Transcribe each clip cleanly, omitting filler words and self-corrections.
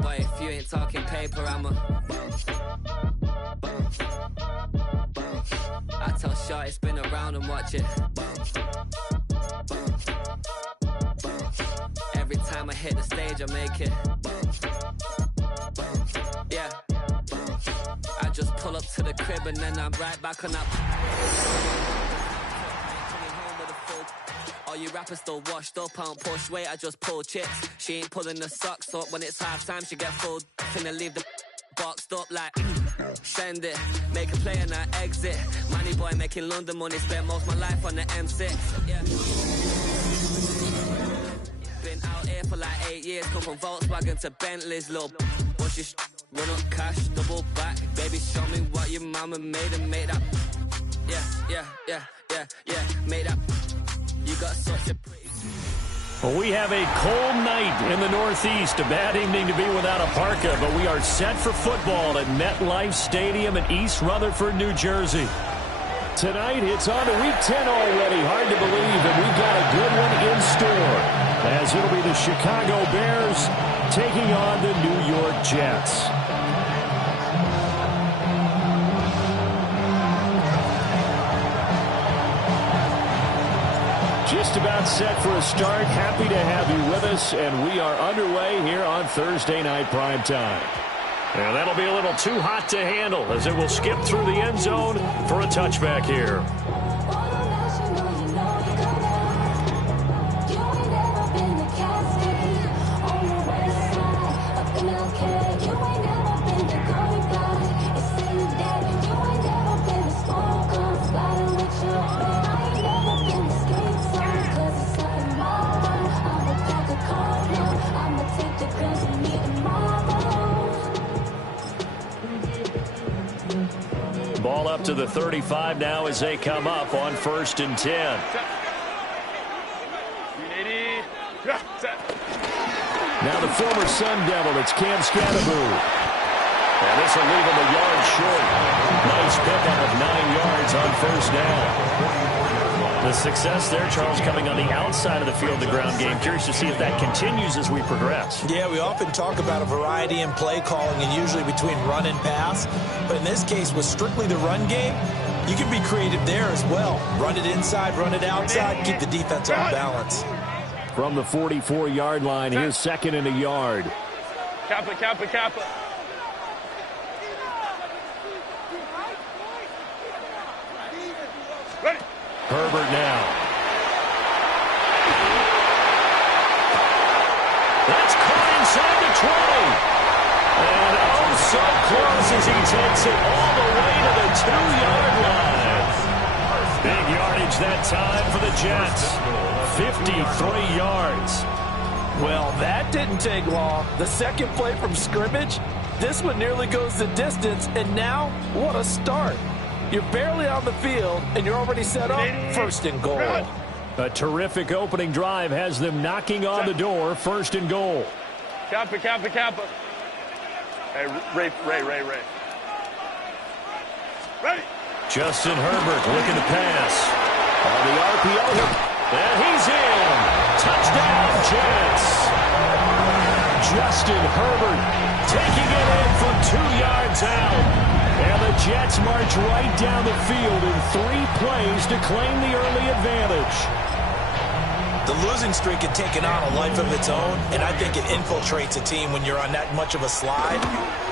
Boy, if you ain't talking paper, I tell Shorty spin around and watch it. Every time I hit the stage, I make it. Yeah. I just pull up to the crib and then I'm right back on that. All you rappers still washed up, I don't push weight, I just pull chips. She ain't pulling the socks up when it's half time, she get full. Finna leave the boxed up like send it, make a play and I exit. Money boy making London money, spent most of my life on the M6. Yeah. Been out here for like 8 years, come from Volkswagen to Bentley's, little push your run up cash, double back. Baby, show me what your mama made and made up. Yeah, made up. You got such a pretty... Well, we have a cold night in the Northeast. A bad evening to be without a parka, but we are set for football at MetLife Stadium in East Rutherford, New Jersey. Tonight, it's on to Week 10 already. Hard to believe, and we've got a good one in store, as it'll be the Chicago Bears taking on the New York Jets. Just about set for a start. Happy to have you with us, and we are underway here on Thursday Night Primetime. And that'll be a little too hot to handle as it will skip through the end zone for a touchback here. Ball up to the 35 now as they come up on 1st and 10. Now the former Sun Devil, it's Cam Scatteraboo. And this will leave him a yard short. Nice pickup of 9 yards on 1st down. The success there, Charles, coming on the outside of the field, the ground game. Curious to see if that continues as we progress. Yeah, we often talk about a variety in play calling and usually between run and pass. But in this case, with strictly the run game, you can be creative there as well. Run it inside, run it outside, keep the defense off balance. From the 44-yard line, here's 2nd and a yard. Kappa, Kappa, Kappa. Ready. Herbert now. That's caught inside the 20. And oh, so close as he takes it all the way to the 2-yard line. Big yardage that time for the Jets. 53 yards. Well, that didn't take long. The second play from scrimmage, this one nearly goes the distance, and now, what a start. You're barely on the field, and you're already set up 1st and goal. A terrific opening drive has them knocking on the door, 1st and goal. Kappa, Kappa, Kappa. Hey, Ray. Ready. Justin Herbert looking to pass. On the RPO. And he's in. Touchdown, Jets. Justin Herbert taking it in from 2 yards out. And the Jets march right down the field in 3 plays to claim the early advantage. The losing streak had taken on a life of its own, and I think it infiltrates a team when you're on that much of a slide.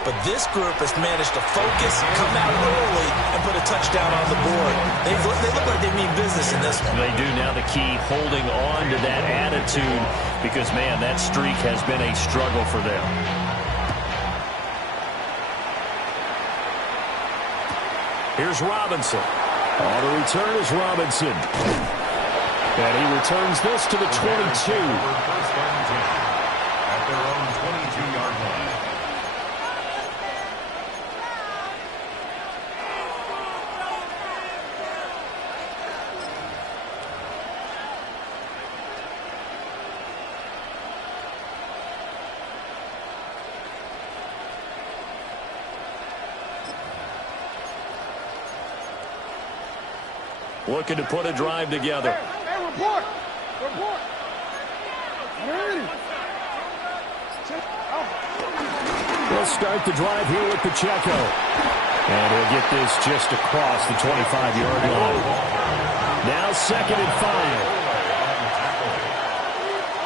But this group has managed to focus, come out early, and put a touchdown on the board. They look like they mean business in this one. They do. Now the key, holding on to that attitude, because, man, that streak has been a struggle for them. Here's Robinson. On the return is Robinson. And he returns this to the 22. First down and 10 at their own 22-yard line. Looking to put a drive together. Hey, report. They'll start the drive here with Pacheco. And he'll get this just across the 25-yard line. Now 2nd and 5.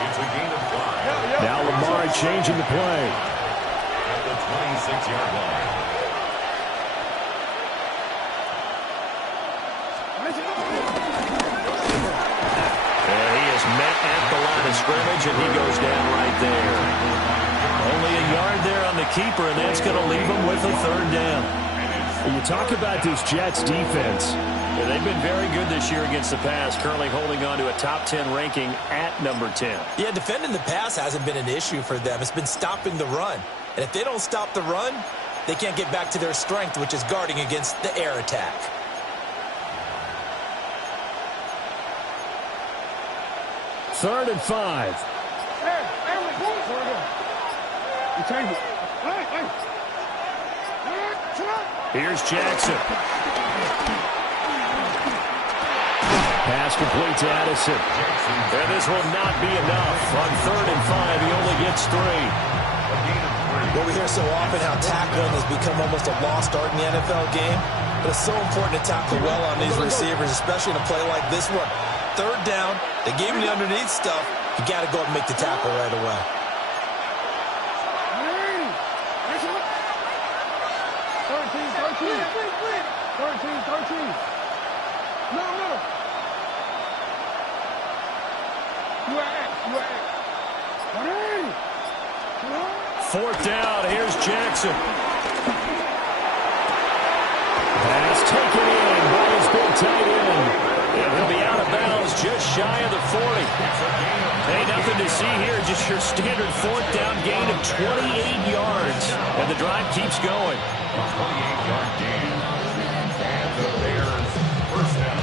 It's a gain of 5. Now Lamar changing the play. At the 26-yard line. And he is met at the line of scrimmage, and he goes down right there. Only a yard there on the keeper, and that's going to leave him with a 3rd down. When you talk about this Jets defense, they've been very good this year against the pass, currently holding on to a top 10 ranking at number 10. Yeah, defending the pass hasn't been an issue for them. It's been stopping the run. And if they don't stop the run, they can't get back to their strength, which is guarding against the air attack. Third and 5. Here's Jackson. Pass complete to Addison. And this will not be enough. On 3rd and 5, he only gets 3. Well, we hear so often how tackling has become almost a lost art in the NFL game. But it's so important to tackle well on these receivers, especially in a play like this one. 3rd down, they gave him the underneath stuff. You got to go and make the tackle right away. Fourth down, here's Jackson. Pass taken in by his big tight end. And he'll be out of bounds just shy of the 40. Hey, nothing to see here, just your standard 4th down gain of 28 yards. And the drive keeps going. 28-yard gain. And the Bears, 1st down.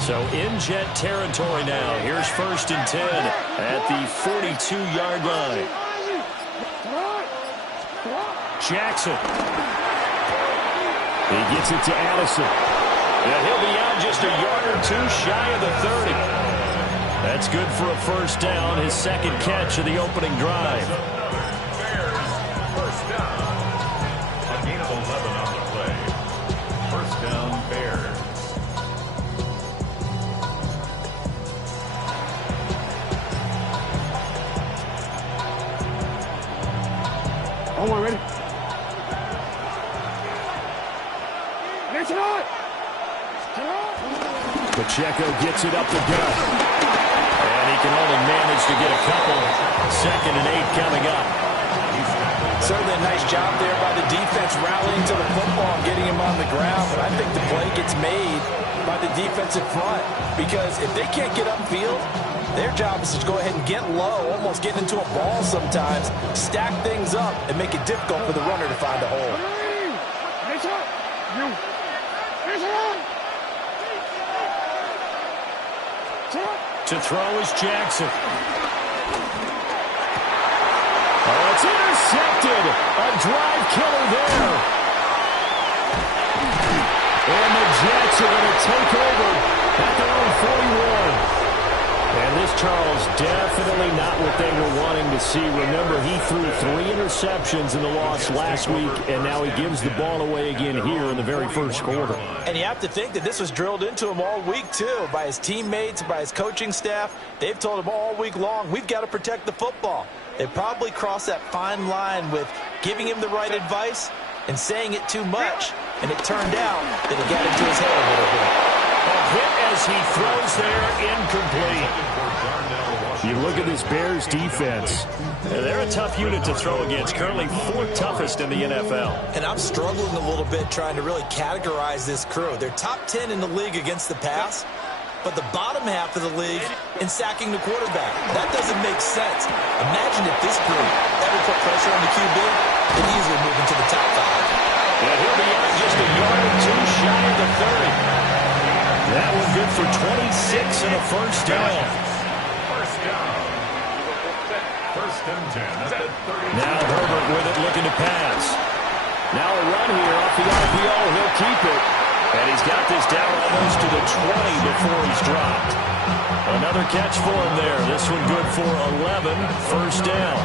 So in Jet territory now. Here's 1st and 10 at the 42-yard line. Jackson. He gets it to Addison. And he'll be out just a yard or 2 shy of the 30. That's good for a 1st down, his 2nd catch of the opening drive. Bears, 1st down. A gain of 11 on the play. 1st down, Bears. Omar, ready? Pacheco gets it up the gut. And he can only manage to get a couple. 2nd and 8 coming up. Certainly a nice job there by the defense rallying to the football and getting him on the ground. But I think the play gets made by the defensive front. Because if they can't get upfield, their job is to go ahead and get low, almost get into a ball sometimes, stack things up, and make it difficult for the runner to find a hole. To throw is Jackson. Oh, it's intercepted. A drive killer there. And the Jets are going to take over at their own 41. And this, Charles, definitely not what they were wanting to see. Remember, he threw 3 interceptions in the loss last week, and now he gives the ball away again here in the very first quarter. And you have to think that this was drilled into him all week, too, by his teammates, by his coaching staff. They've told him all week long, we've got to protect the football. They probably crossed that fine line with giving him the right advice and saying it too much, and it turned out that it got into his head a little bit. A hit as he throws there, incomplete. You look at this Bears defense. They're a tough unit to throw against, currently 4th toughest in the NFL. And I'm struggling a little bit trying to really categorize this crew. They're top 10 in the league against the pass, but the bottom half of the league in sacking the quarterback. That doesn't make sense. Imagine if this group ever put pressure on the QB, they'd easily move into the top 5. Yeah, he'll be out just a yard or 2 shy of the 30. That was good for 26 and a 1st down. 1st down. First and 10 at the 30. Now Herbert with it, looking to pass. Now a run here off the RPO. He'll keep it. And he's got this down almost to the 20 before he's dropped. Another catch for him there. This one good for 11. First down.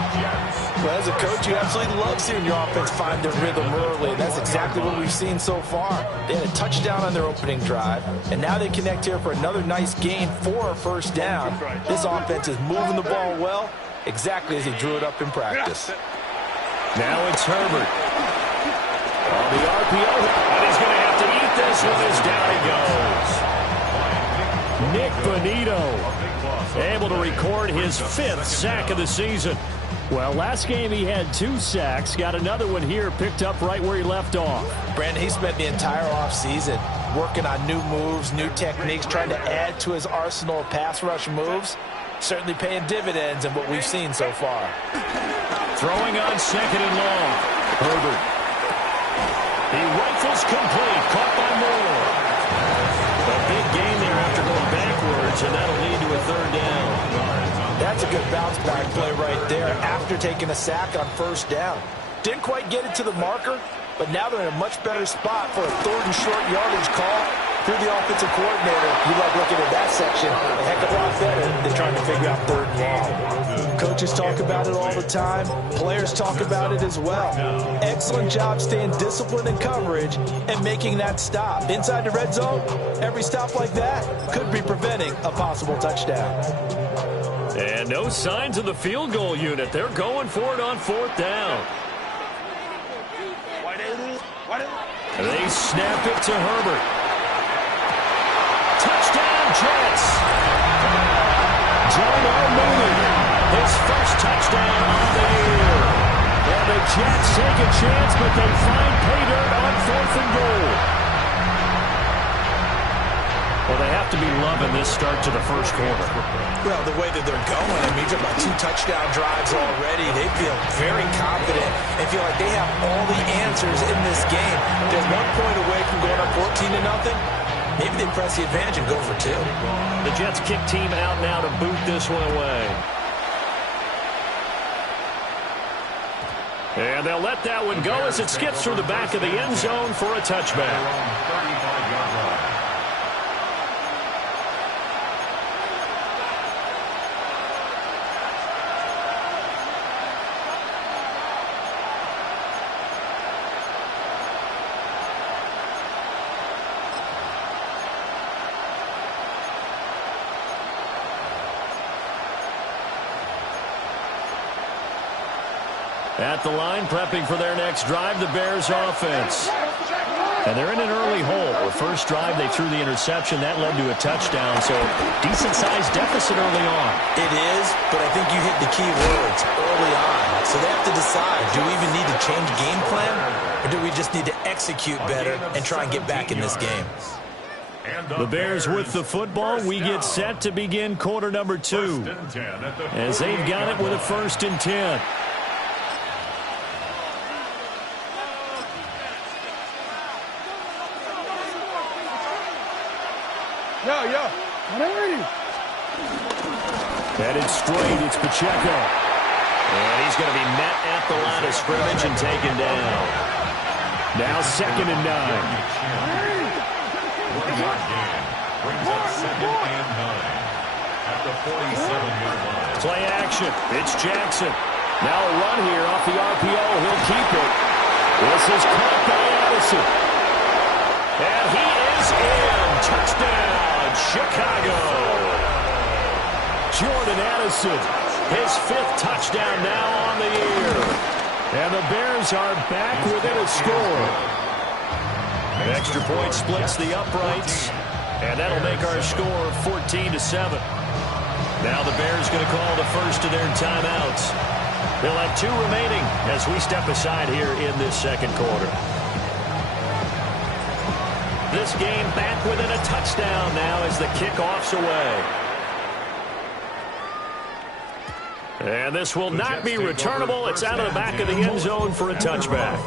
Well, as a coach, you absolutely love seeing your offense find their rhythm early, and that's exactly what we've seen so far. They had a touchdown on their opening drive, and now they connect here for another nice gain for a first down. This offense is moving the ball well, exactly as he drew it up in practice. Now it's Herbert. On the RPO, and he's going to have to eat this one as down he goes. Nick Bonito able to record his 5th sack of the season. Well, last game he had 2 sacks. Got another one here, picked up right where he left off. Brandon, he spent the entire offseason working on new moves, new techniques, trying to add to his arsenal of pass rush moves. Certainly paying dividends in what we've seen so far. Throwing on 2nd and long. Herbert. He rifles complete. Caught by Moore. A big gain there after going backwards, and that'll lead to a 3rd down. That's a good bounce back play right there after taking a sack on first down. Didn't quite get it to the marker, but now they're in a much better spot for a 3rd and short yardage call. Through the offensive coordinator, you like looking at that section a heck of a lot better than trying to figure out 3rd and long. Coaches talk about it all the time. Players talk about it as well. Excellent job staying disciplined in coverage and making that stop. Inside the red zone, every stop like that could be preventing a possible touchdown. And no signs of the field goal unit. They're going for it on 4th down. They snap it to Herbert. Touchdown, Jets. John Mooney, his first touchdown of the year. And the Jets take a chance, but they find pay dirt on 4th and goal. Well, they have to be loving this start to the first quarter. Well, the way that they're going, I mean, you're about 2 touchdown drives already. They feel very confident and feel like they have all the answers in this game. They're 1 point away from going up 14-0. Maybe they press the advantage and go for 2. The Jets kick team out now to boot this one away. And they'll let that one go as it skips through the back of the end zone for a touchback. 35-yard line. At the line, prepping for their next drive, the Bears offense. And they're in an early hole. The first drive, they threw the interception. That led to a touchdown, so decent-sized deficit early on. It is, but I think you hit the key words early on. So they have to decide, do we even need to change game plan, or do we just need to execute better and try and get back in this game? The Bears with the football. We get set to begin quarter number 2. As they've got it with a 1st and 10. Headed straight, it's Pacheco. And he's going to be met at the line of scrimmage and taken down. Now 2nd and 9. Brings up 2nd and 9 at the 47-yard line. Play action. It's Jackson. Now a run here off the RPO. He'll keep it. This is caught by Addison. And he is in. Touchdown, Chicago. Jordan Addison, his 5th touchdown now on the year. And the Bears are back within a score. An extra point splits the uprights. And that'll make our score 14-7. Now the Bears going to call the first of their timeouts. They'll have 2 remaining as we step aside here in this 2nd quarter. This game back within a touchdown now as the kickoff's away. And this will not be returnable. It's out of the back of the end zone for a touchback.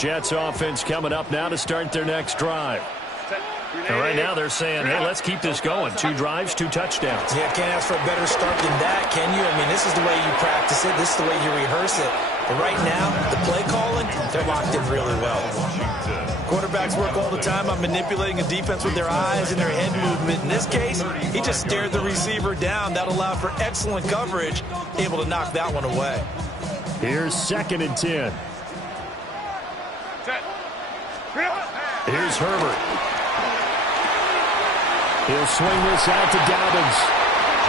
Jets offense coming up now to start their next drive. And right now they're saying, hey, let's keep this going. 2 drives, 2 touchdowns. Yeah, can't ask for a better start than that, can you? I mean, this is the way you practice it. This is the way you rehearse it. But right now, the play calling, they're locked in really well. Quarterbacks work all the time on manipulating a defense with their eyes and their head movement. In this case, he just stared the receiver down. That allowed for excellent coverage, able to knock that one away. Here's 2nd and 10. Here's Herbert. He'll swing this out to Dobbins.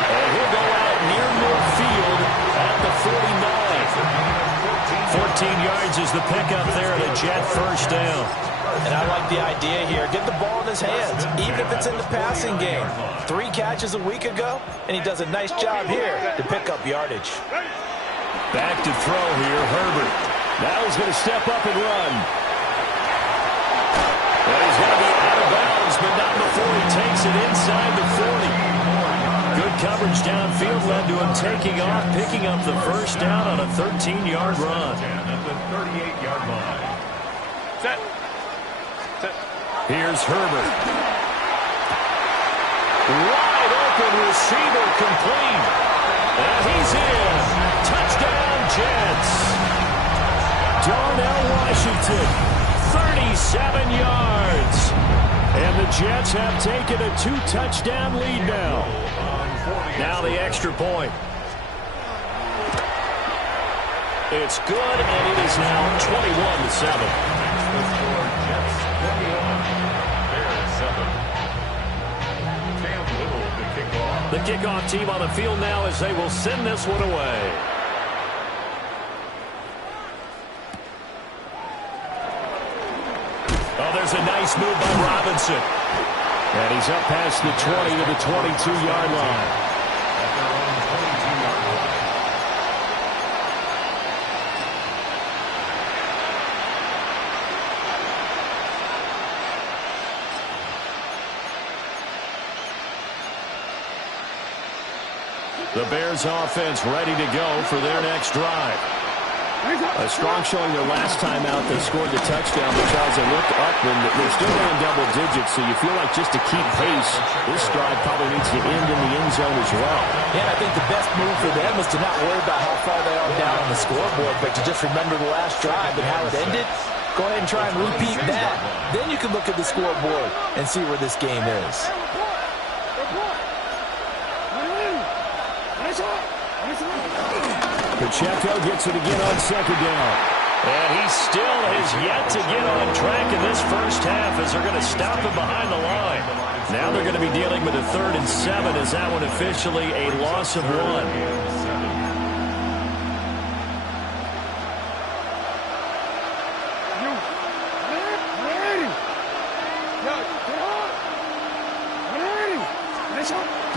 And he'll go out near midfield at the 49. 14 yards is the pickup there, and a Jet first down. And I like the idea here. Get the ball in his hands, even if it's in the passing game. 3 catches a week ago, and he does a nice job here to pick up yardage. Back to throw here, Herbert. Now he's going to step up and run. And he's going to be out of bounds, but not before he takes it inside the 40. Good coverage downfield led to him taking off, picking up the first down on a 13-yard run. At the 38-yard line. Here's Herbert. Wide open receiver complete. And he's in. Touchdown, Jets. Darnell Washington, 37 yards. And the Jets have taken a 2-touchdown lead now. Now the extra point. It's good, and it is now 21-7. The kickoff team on the field now as they will send this one away. Oh, there's a nice move by Robinson. And he's up past the 20 to the 22-yard line. The Bears offense ready to go for their next drive. A strong showing their last time out. They scored the touchdown, but Charles, they looked up and they're still down double digits, so you feel like just to keep pace, this drive probably needs to end in the end zone as well. Yeah, I think the best move for them is to not worry about how far they are down on the scoreboard, but to just remember the last drive and how it ended. Go ahead and try and repeat that. Then you can look at the scoreboard and see where this game is. Pacheco gets it again on 2nd down. And he still has yet to get on track in this first half as they're going to stop him behind the line. Now they're going to be dealing with a 3rd and 7 as that one officially a loss of 1.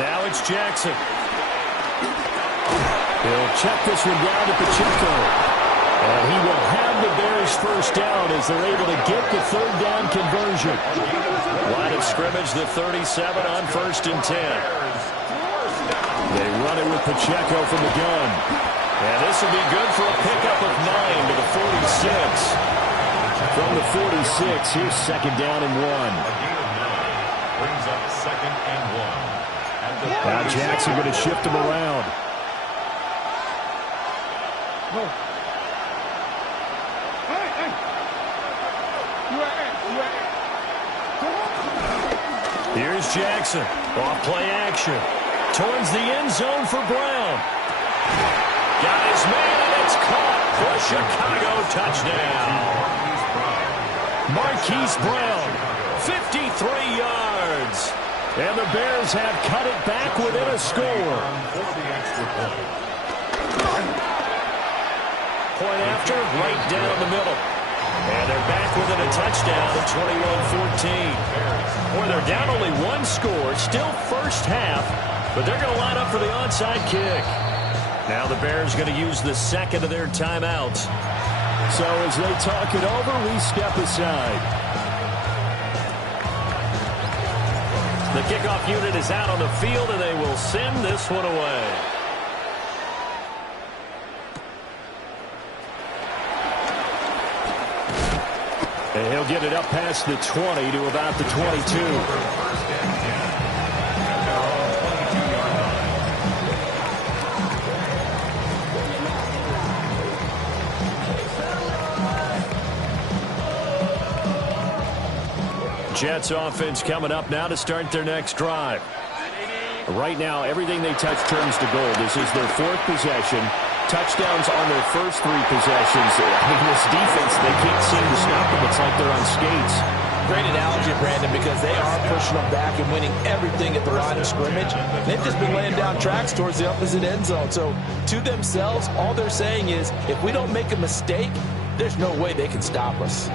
Now it's Jackson. He'll check this one down to Pacheco. And he will have the Bears first down as they're able to get the 3rd down conversion. Line of scrimmage, the 37 on 1st and 10. They run it with Pacheco from the gun. And this will be good for a pickup of 9 to the 46. From the 46, here's 2nd down and 1. Brings up 2nd and 1. Now Jackson going to shift him around. Here's Jackson. Off play action. Towards the end zone for Brown. Got his man, and it's caught for Chicago touchdown. Marquise Brown, 53 yards. And the Bears have cut it back within a score. Point after, right down the middle. And they're back within a touchdown at 21-14. Boy, they're down only 1 score, still first half, but they're going to line up for the onside kick. Now the Bears going to use the 2nd of their timeouts. So as they talk it over, we step aside. The kickoff unit is out on the field, and they will send this one away. And he'll get it up past the 20 to about the 22. Jets offense coming up now to start their next drive. Right now, everything they touch turns to gold. This is their fourth possession. Touchdowns on their first three possessions. I mean, this defense, they can't seem to stop them. It's like they're on skates. Great analogy, Brandon, because they are pushing them back and winning everything at the line of scrimmage. They've just been laying down tracks towards the opposite end zone. So, to themselves, all they're saying is, if we don't make a mistake, there's no way they can stop us.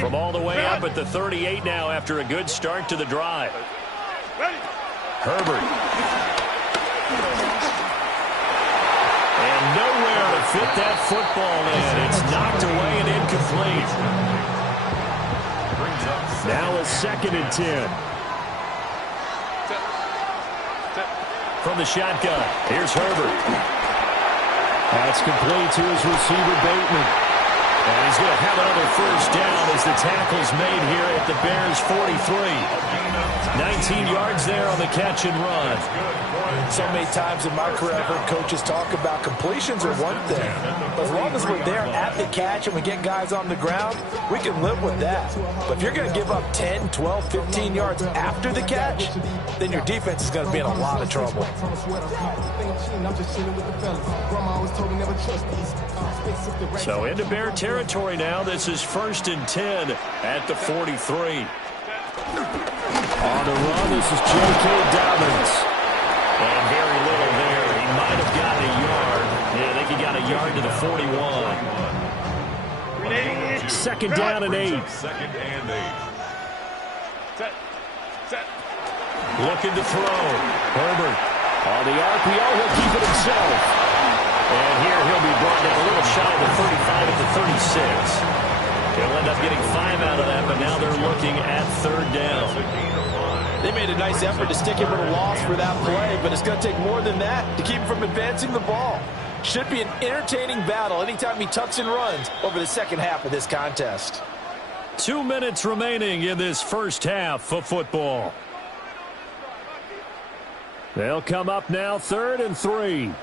From all the way up at the 38 now after a good start to the drive. Herbert. And nowhere to fit that football in. It's knocked away and incomplete. Now a 2nd and 10. From the shotgun, here's Herbert. That's complete to his receiver, Bateman. And he's going to have another first down as the tackle's made here at the Bears' 43. 19 yards there on the catch and run. So many times in my career, I've heard coaches talk about completions are one thing. As long as we're there at the catch and we get guys on the ground, we can live with that. But if you're going to give up 10, 12, 15 yards after the catch, then your defense is going to be in a lot of trouble. So into Bear territory now. This is 1st and 10 at the 43. On the run, this is J.K. Dobbins. And very little there. He might have gotten a yard. Yeah, I think he got a yard to the 41. 2nd down and 8. 2nd and 8. Set. Looking to throw. Herbert on the RPO. He'll keep it himself. And here he'll be brought down a little shy of the 35 at the 36. He'll end up getting 5 out of that, but now they're looking at 3rd down. They made a nice effort to stick him with a loss for that play, but it's going to take more than that to keep him from advancing the ball. Should be an entertaining battle anytime he tucks and runs over the second half of this contest. 2 minutes remaining in this first half of football. They'll come up now 3rd and 3.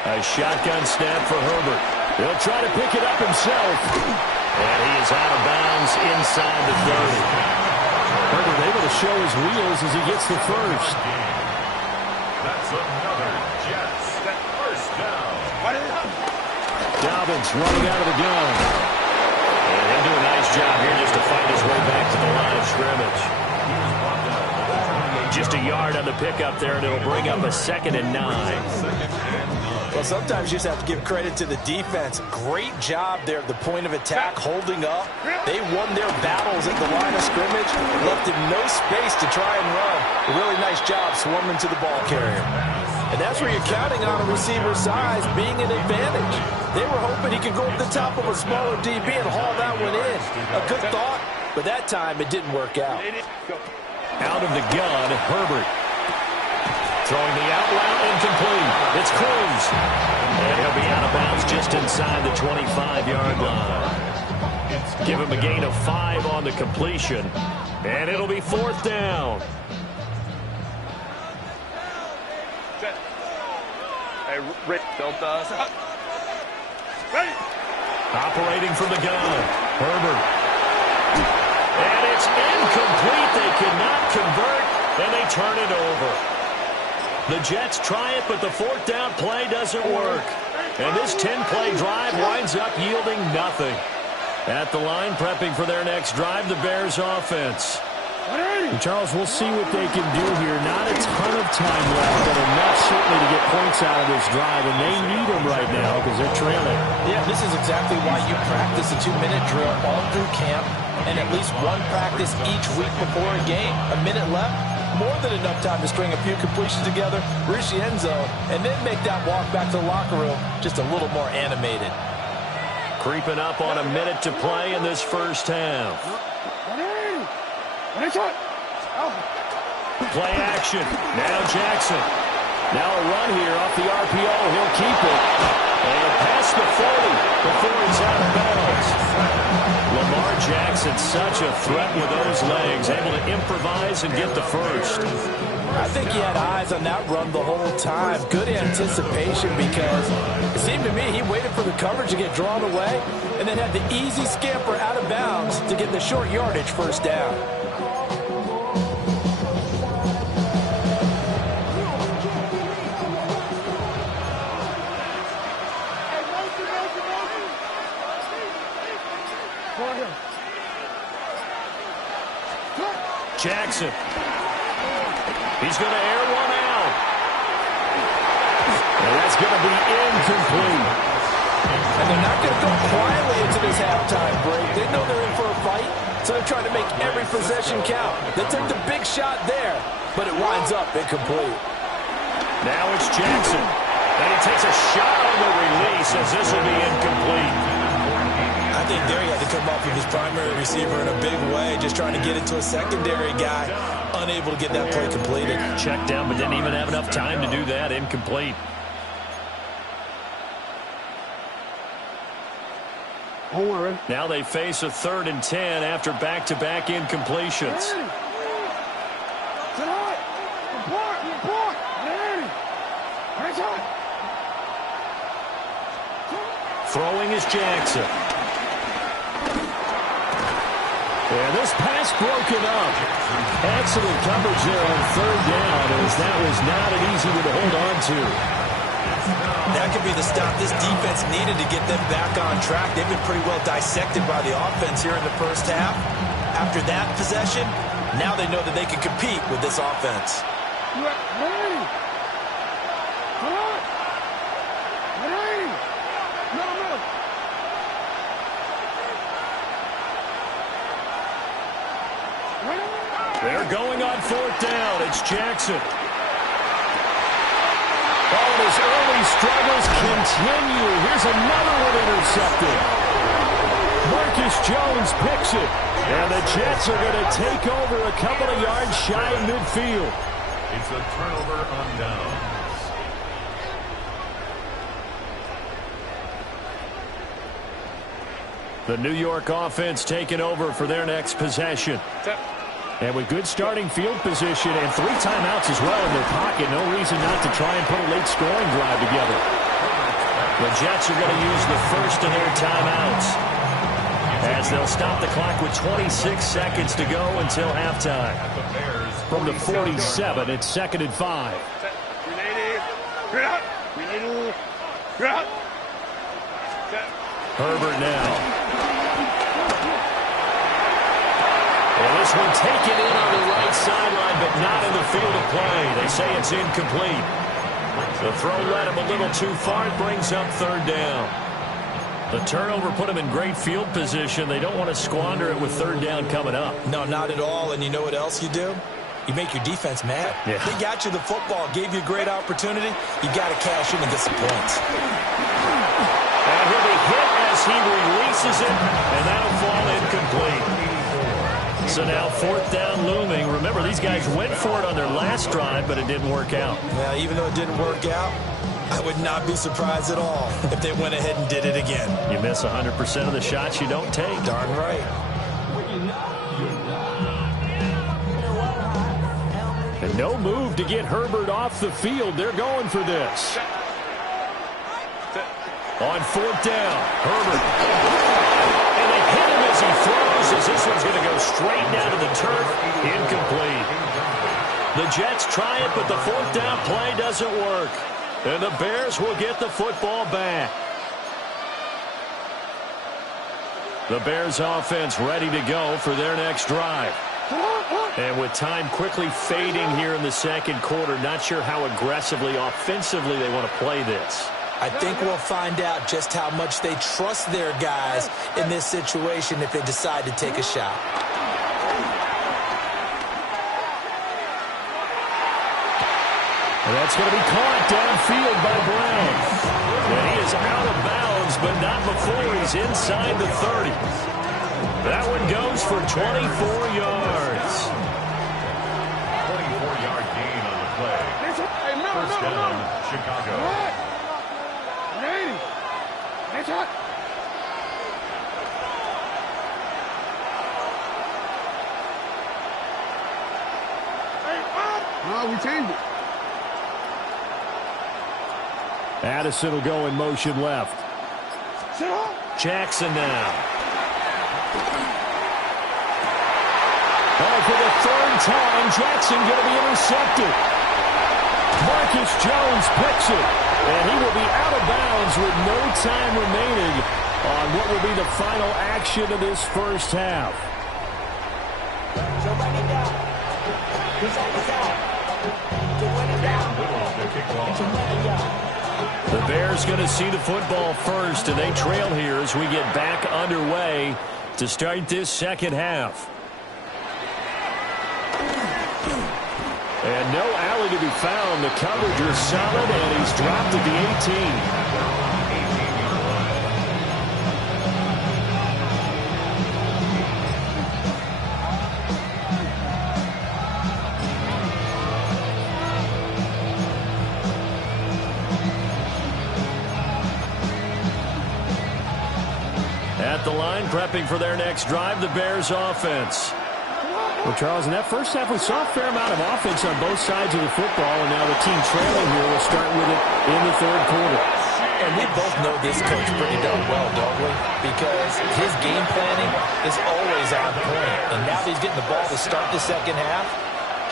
A shotgun snap for Herbert. He'll try to pick it up himself. And he is out of bounds inside the 30. Herbert able to show his wheels as he gets the first. That's another Jets. First down. Dobbins running out of the gun. And he'll do a nice job here just to find his way back to the line of scrimmage. Just a yard on the pickup there, and it'll bring up a 2nd and 9. Well, sometimes you just have to give credit to the defense. Great job there at the point of attack, holding up. They won their battles at the line of scrimmage, left him no space to try and run. A really nice job swarming to the ball carrier. And that's where you're counting on a receiver's size being an advantage. They were hoping he could go up the top of a smaller DB and haul that one in. A good thought, but that time it didn't work out. Out of the gun, Herbert. Throwing the out route incomplete. It's Cruz. And he'll be out of bounds just inside the 25-yard line. Give him a gain of 5 on the completion. And it'll be 4th down. Hey, Rick built us. Operating from the gun, Herbert. And it's incomplete. They cannot convert, and they turn it over. The Jets try it, but the 4th down play doesn't work. And this 10-play drive winds up yielding nothing. At the line, prepping for their next drive, the Bears offense. And Charles, we'll see what they can do here. Not a ton of time left, but enough certainly to get points out of this drive, and they need them right now because they're trailing. Yeah, this is exactly why you practice a 2-minute drill all through camp and at least one practice each week before a game. A minute left, more than enough time to string a few completions together, reach the end zone, and then make that walk back to the locker room just a little more animated. Creeping up on a minute to play in this first half. Play action. Now Jackson. Now a run here off the RPO. He'll keep it. And past the 40 before he's out of bounds. Lamar Jackson, such a threat with those legs, able to improvise and get the first. I think he had eyes on that run the whole time. Good anticipation because it seemed to me he waited for the coverage to get drawn away and then had the easy scamper out of bounds to get the short yardage first down. Jackson. He's going to air one out. And that's going to be incomplete. And they're not going to go quietly into this halftime break. They know they're in for a fight, so they're trying to make every possession count. They took the big shot there, but it winds up incomplete. Now it's Jackson. And he takes a shot on the release as this will be incomplete. I think there he had to come up with his primary receiver in a big way, just trying to get it to a secondary guy, unable to get that play completed. Checked down, but didn't even have enough time to do that. Incomplete. Now they face a 3rd and 10 after back-to-back incompletions. Throwing is Jackson. And this pass broken up. Excellent coverage there on 3rd down, as that was not an easy one to hold on to. That could be the stop this defense needed to get them back on track. They've been pretty well dissected by the offense here in the first half. After that possession, now they know that they can compete with this offense. They're going on 4th down. It's Jackson. Oh, his early struggles continue. Here's another one intercepted. Marcus Jones picks it. And the Jets are going to take over a couple of yards shy of midfield. It's a turnover on downs. The New York offense taking over for their next possession. And with good starting field position and 3 timeouts as well in their pocket, no reason not to try and put a late scoring drive together. The Jets are going to use the first of their timeouts as they'll stop the clock with 26 seconds to go until halftime. From the 47, it's 2nd and 5. Herbert now. Well, this one taken in on the right sideline, but not in the field of play. They say it's incomplete. The throw led him a little too far. It brings up 3rd down. The turnover put them in great field position. They don't want to squander it with 3rd down coming up. No, not at all. And you know what else you do? You make your defense mad. Yeah. They got you the football, gave you a great opportunity. You got to cash in and get some points. And he'll be hit as he releases it, and that'll fall incomplete. So now 4th down looming. Remember, these guys went for it on their last drive, but it didn't work out. Yeah, even though it didn't work out, I would not be surprised at all if they went ahead and did it again. You miss 100% of the shots you don't take. Darn right. And no move to get Herbert off the field. They're going for this. On 4th down, Herbert. And they hit him as he throws, as this one's going to go straight down to the turf. Incomplete. The Jets try it, but the 4th down play doesn't work. And the Bears will get the football back. The Bears offense ready to go for their next drive. And with time quickly fading here in the 2nd quarter, not sure how aggressively, offensively they want to play this. I think we'll find out just how much they trust their guys in this situation if they decide to take a shot. And that's going to be caught downfield by Brown. And he is out of bounds, but not before he's inside the 30. That one goes for 24 yards. 24-yard gain on the play. First First down, Chicago. No, we changed it. Addison will go in motion left. Jackson now. Oh, for the third time, Jackson going to be intercepted. Marcus Jones picks it, and he will be out of bounds with no time remaining on what will be the final action of this first half. The Bears going to see the football first, and they trail here as we get back underway to start this second half. And no alley to be found. The coverage is solid, and he's dropped at the 18. At the line, prepping for their next drive, the Bears offense. Well, Charles, in that first half, we saw a fair amount of offense on both sides of the football, and now the team trailing here will start with it in the third quarter. And we both know this coach pretty darn well, don't we? Because his game planning is always on point. And now that he's getting the ball to start the second half,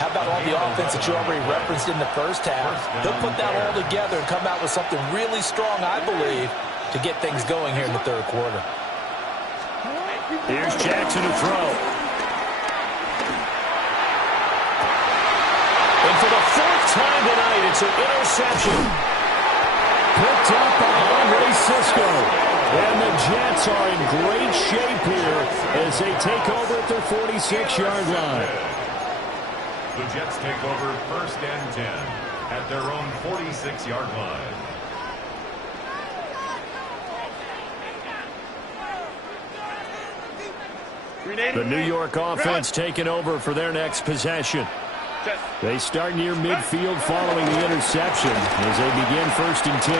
how about all the offense that you already referenced in the first half? He'll put that all together and come out with something really strong, I believe, to get things going here in the third quarter. Here's Jackson to throw. And for the fourth time tonight, it's an interception. Picked up by Andre Cisco. And the Jets are in great shape here as they take over at their 46-yard line. The Jets take over first and 10 at their own 46-yard line. The New York offense taking over for their next possession. They start near midfield following the interception as they begin first and 10.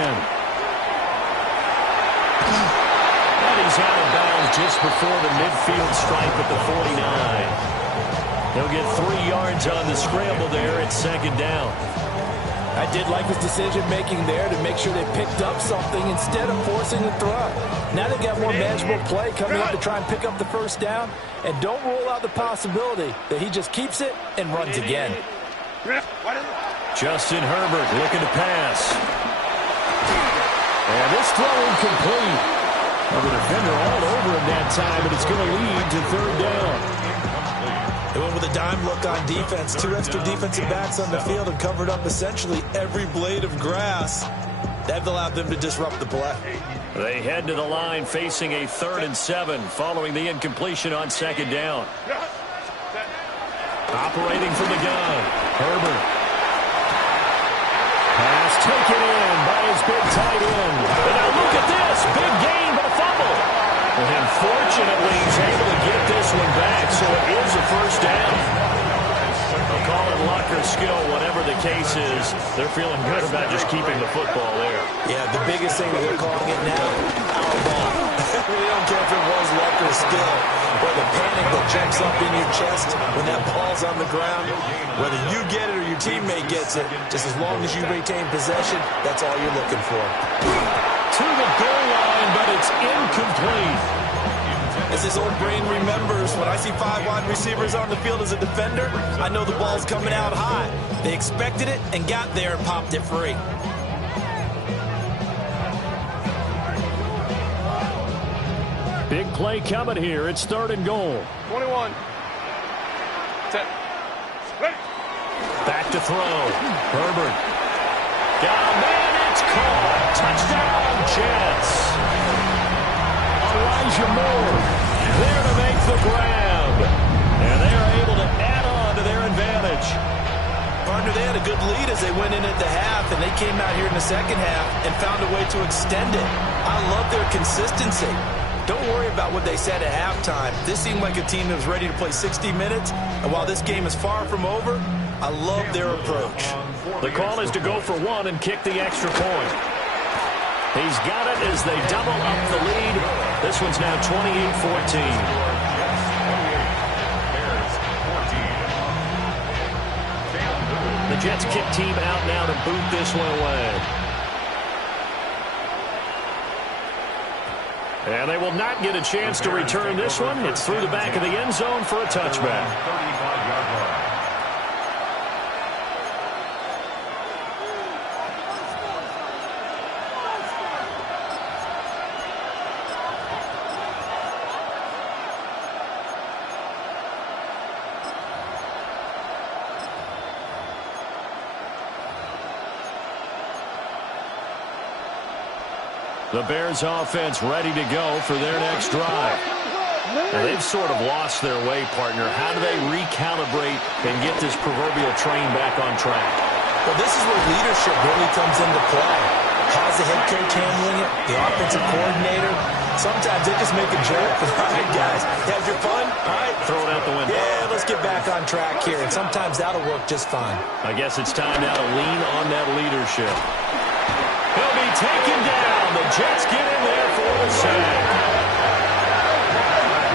And he's out of bounds just before the midfield stripe at the 49. He'll get 3 yards on the scramble there at second down. I did like his decision-making there to make sure they picked up something instead of forcing the throw. Now they've got more manageable play coming up to try and pick up the first down. And don't rule out the possibility that he just keeps it and runs again. Justin Herbert looking to pass. And this throw incomplete. Well, the defender all over him that time, but it's going to lead to third down. They went with a dime look on defense. 2 extra defensive backs on the field and covered up essentially every blade of grass. That allowed them to disrupt the play. They head to the line facing a 3rd and 7 following the incompletion on second down. Operating from the gun, Herbert. Pass taken in by his big tight end. And now look at this. Big gain, but a fumble. And fortunately, he's able to get this one back, so it is a first down. They'll call it luck or skill, whatever the case is. They're feeling good about just keeping the football there. Yeah, the biggest thing that they're calling it now, our ball. We don't care if it was luck or skill, or the panic that jumps up in your chest when that ball's on the ground. Whether you get it or your teammate gets it, just as long as you retain possession, that's all you're looking for. To the goal line, but it's incomplete. As his old brain remembers, when I see 5 wide receivers on the field as a defender, I know the ball's coming out high. They expected it and got there and popped it free. Big play coming here. It's 3rd and goal. 21. 10. Back to throw. Herbert. Got a man. It's caught. Touchdown, Jets. Elijah Moore there to make the grab. And they are able to add on to their advantage. Partner, they had a good lead as they went in at the half, and they came out here in the second half and found a way to extend it. I love their consistency. Don't worry about what they said at halftime. This seemed like a team that was ready to play 60 minutes, and while this game is far from over, I love their approach. The call is to go for one and kick the extra point. He's got it as they double up the lead. This one's now 28-14. The Jets kick team out now to boot this one away. And they will not get a chance to return this one. It's through the back of the end zone for a touchback. 35-yard line. The Bears offense ready to go for their next drive. Now, they've sort of lost their way, partner. How do they recalibrate and get this proverbial train back on track? Well, this is where leadership really comes into play. How's the head coach handling it? The offensive coordinator? Sometimes they just make a joke. All right, guys, you had your fun? All right. Throw it out the window. Yeah, let's get back on track here. And sometimes that'll work just fine. I guess it's time now to lean on that leadership. He'll be taken down. The Jets get in there for the sack.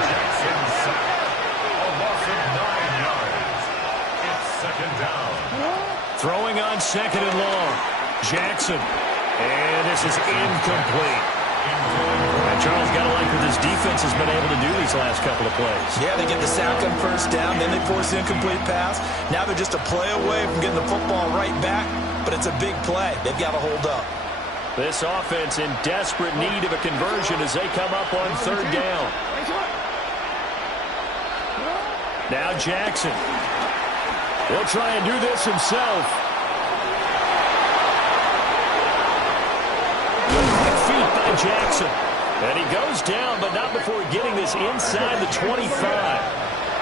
Jackson sack. A loss of 9 yards. It's second down. Throwing on second and long. Jackson. And this is incomplete. And Charles, got to like what this defense has been able to do these last couple of plays. Yeah, they get the sack on first down, then they force the incomplete pass. Now they're just a play away from getting the football right back, but it's a big play. They've got to hold up. This offense in desperate need of a conversion as they come up on third down. Now Jackson. He'll try and do this himself. Good feet by Jackson. And he goes down, but not before getting this inside the 25.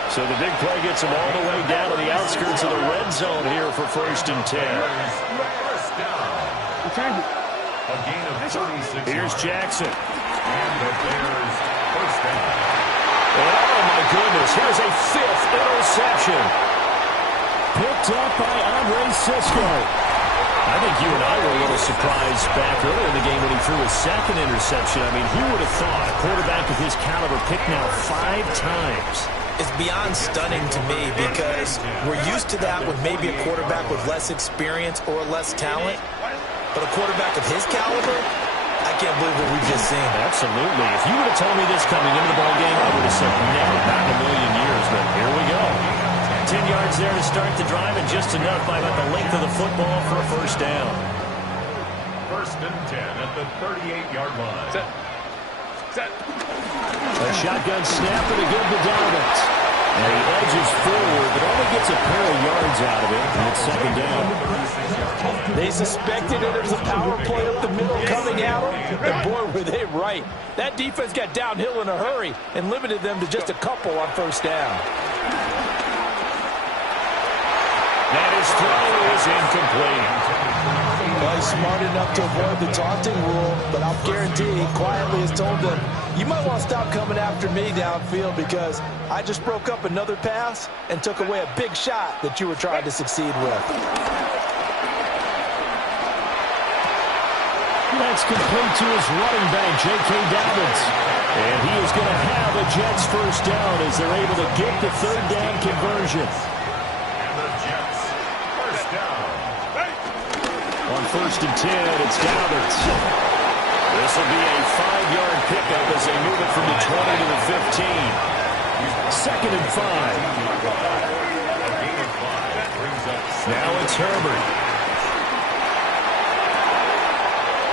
So the big play gets him all the way down to the outskirts of the red zone here for 1st and 10. First down. A gain of 36 Here's yards. Jackson. And the Bears first down. Oh, my goodness. Here's a 5th interception. Picked up by Andre Sisco. I think you and I were a little surprised back earlier in the game when he threw his 2nd interception. I mean, who would have thought a quarterback of his caliber picked now 5 times? It's beyond stunning to me because we're used to that with maybe a quarterback with less experience or less talent. But a quarterback of his caliber, I can't believe what we've just seen. Absolutely. If you would have told me this coming into the ballgame, I would have said never, not in a million years. But here we go. 10 yards there to start the drive, and just enough by about the length of the football for a first down. 1st and 10 at the 38-yard line. Set. A shotgun snap and a good to Dobbins. And he edges forward, but only gets a pair of yards out of it, and it's 2nd down. They suspected it was a power play up the middle coming at them, and boy, were they right. That defense got downhill in a hurry and limited them to just a couple on 1st down. That his throw is incomplete. Well, he's smart enough to avoid the taunting rule, but I'll guarantee he quietly has told them, you might want to stop coming after me downfield because I just broke up another pass and took away a big shot that you were trying to succeed with. That's complete to his running back, J.K. Dobbins. And he is going to have a Jets first down as they're able to get the 3rd down conversion. And the Jets first down. On 1st and 10, it's Dobbins. This will be a 5-yard pickup as they move it from the 20 to the 15. 2nd and 5. Now it's Herbert.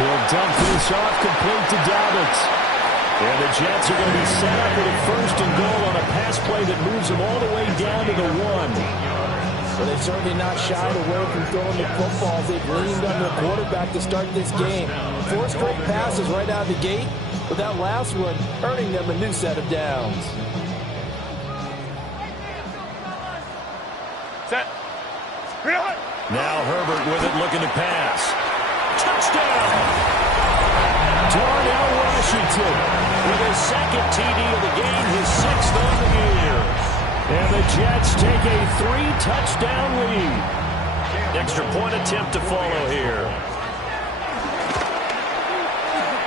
He'll dump this off complete to Dobbins. And the Jets are going to be set up with a 1st and goal on a pass play that moves them all the way down to the 1. But they've certainly not shied away from throwing the footballs. They've leaned on their quarterback to start this game. 4 straight passes right out of the gate, with that last one earning them a new set of downs. Set. Now Herbert with it, looking to pass. Touchdown! Darnell Washington with his 2nd TD of the game, his 6th on the year. And the Jets take a 3-touchdown lead. Extra point attempt to follow here.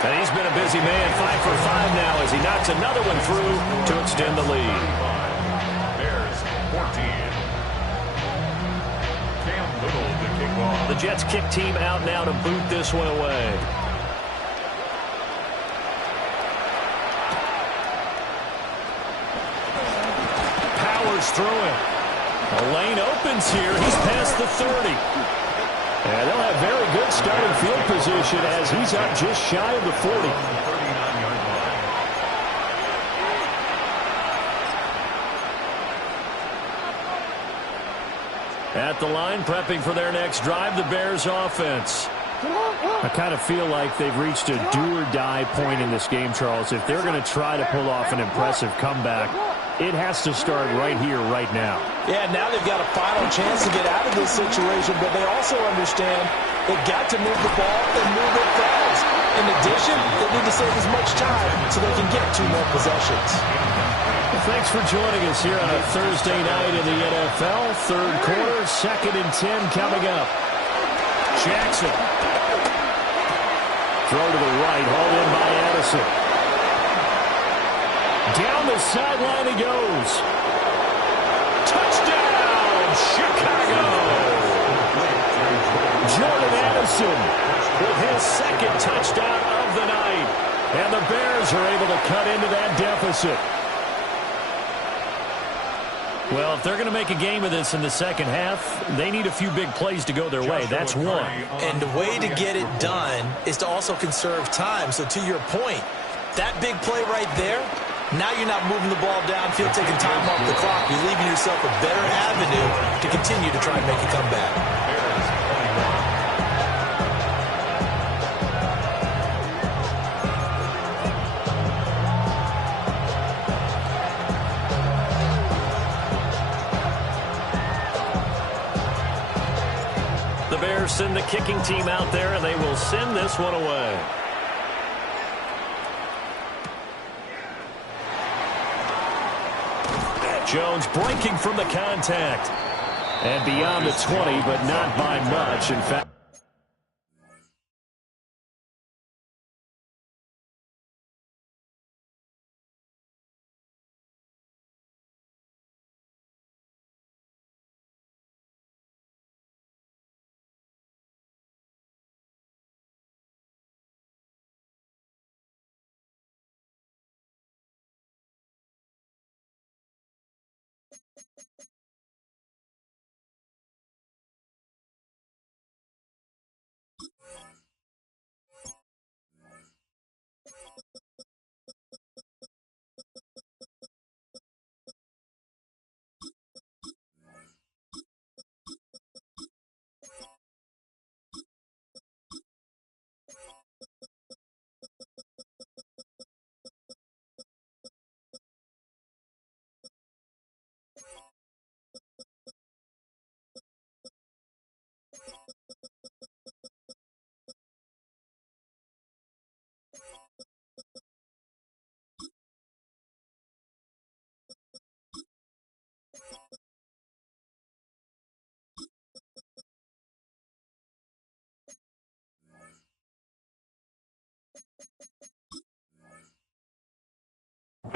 And he's been a busy man, 5 for 5 now as he knocks another one through to extend the lead. Bears 14. Cam Little to kick off. The Jets kick team out now to boot this one away. Powers through it. The lane opens here. He's past the 30. And they'll have very good starting field position as he's up just shy of the 40. 39-yard line. At the line, prepping for their next drive, the Bears offense. I kind of feel like they've reached a do-or-die point in this game, Charles. If they're going to try to pull off an impressive comeback, it has to start right here, right now. Yeah, now they've got a final chance to get out of this situation, but they also understand they've got to move the ball and move it fast. In addition, they need to save as much time so they can get 2 more possessions. Well, thanks for joining us here on a Thursday night in the NFL. Third quarter, 2nd and 10 coming up. Jackson. Throw to the right, hauled in by Addison. Down the sideline he goes. Touchdown, Chicago! Jordan Addison with his 2nd touchdown of the night. And the Bears are able to cut into that deficit. Well, if they're going to make a game of this in the second half, they need a few big plays to go their way. That's one. And the way to get it done is to also conserve time. So to your point, that big play right there, now you're not moving the ball downfield, taking time off the clock. You're leaving yourself a better avenue to continue to try and make a comeback. The Bears send the kicking team out there, and they will send this one away. Jones breaking from the contact. And beyond the 20, but not by much. In fact,